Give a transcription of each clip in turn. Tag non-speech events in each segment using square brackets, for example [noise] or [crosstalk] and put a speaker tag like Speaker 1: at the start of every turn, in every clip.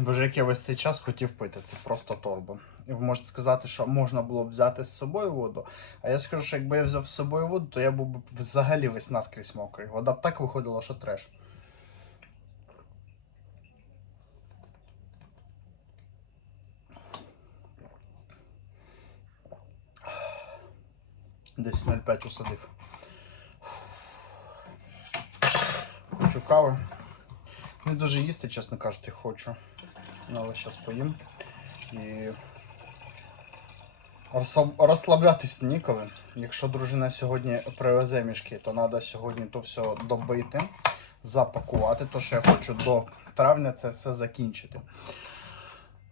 Speaker 1: Боже, як я весь цей час хотів пити, це просто торбо. І ви можете сказати, що можна було б взяти з собою воду. А я скажу, що якби я взяв з собою воду, то я був би взагалі весь наскрізь мокрий. Вода б так виходила, що треш. Десь 0,5 усадив. Хочу кави. Не дуже їсти, чесно кажучи, хочу. Але зараз поїм. І розслаблятись ніколи. Якщо дружина сьогодні привезе мішки, то треба сьогодні то все добити, запакувати. То, що я хочу до травня це все закінчити.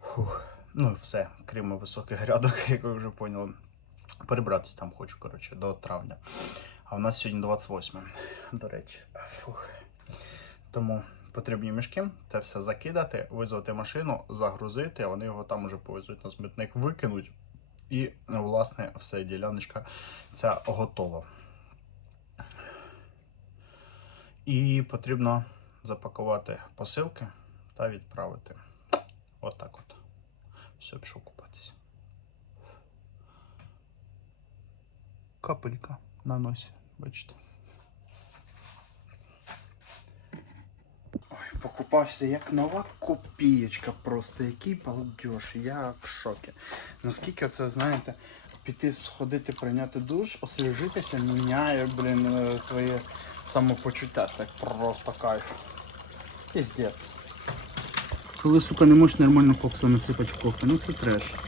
Speaker 1: Фух. Ну, все, крім високих грядок, [laughs] як ви вже поняли. Перебратися там хочу, коротше, до травня. А в нас сьогодні 28, до речі. Фух. Тому потрібні мішки, це все закидати, визвати машину, загрузити, вони його там уже повезуть на смітник, викинуть. І, власне, все, діляночка ця готова. І потрібно запакувати посилки та відправити. Отак от. Все, пішов купатися. Капелька на носі, бачите. Покупався як нова копієчка просто. Який балдеж. Я в шокі. Наскільки це, знаєте, піти сходити, прийняти душ, освіжитися, міняє, блін, е, твоє самопочуття. Це просто кайф. Піздець. Коли, сука, не можеш нормально кокса насипати в кофе, ну це треш.